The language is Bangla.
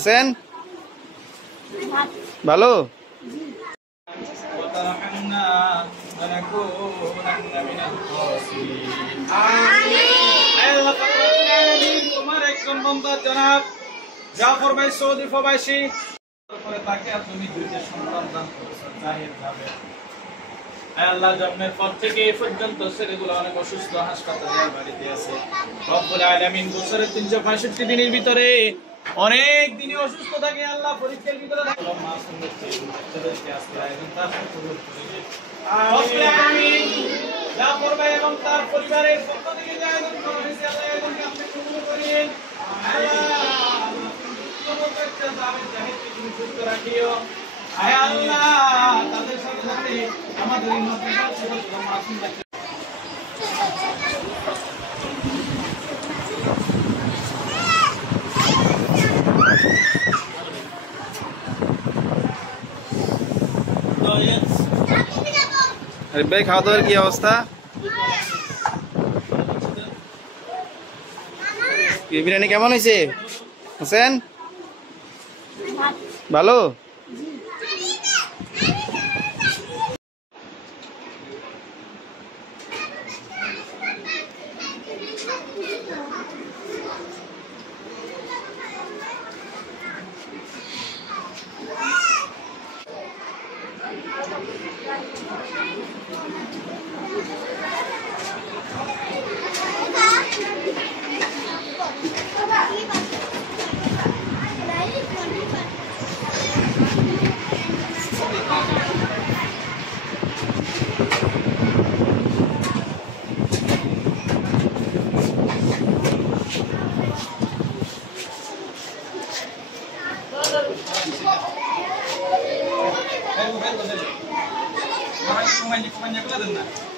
হোসেন ভালো তোমার একজন বান্দা জনাব জাফর ভাই সৌদি প্রবাসী তাকে তুমি দুইটা সন্তান দান করেছো জাহির ভাবে। আল্লাহ জন্মের পর থেকে এই পর্যন্ত ছেলেগুলো অনেক অসুস্থ, হাসপাতালে বাড়িতে আছে। রব্বুল আলামিন বছরের 365 দিনের ভিতরে অনেক দিনই অসুস্থ থাকে। আল্লাহ পরীক্ষার ভিতরে থাকে। মাসুম বাচ্চাদেরকে আজকে আয়োজন তার কবুল করে দিন। রব্বুল আলামিন জাফর ভাই এবং তার পরিবারের পক্ষ থেকে যে আয়োজন করা হয়েছে আল্লাহ আয়োজনকে আপনি কবুল করেন। আল্লাহ বাচ্চা জাভেদ জাহিদকে তুমি সুস্থ রাখিও। আয় আল্লাহ তাদের সাথে সাথে আমাদের এই মাদ্রাসার ছোট মাসুম বাচ্চা আরে ভাই খাওয়া দাওয়ার কি অবস্থা? বিরিয়ানি কেমন হয়েছে হোসেন? ভালো। Orang itu main di depan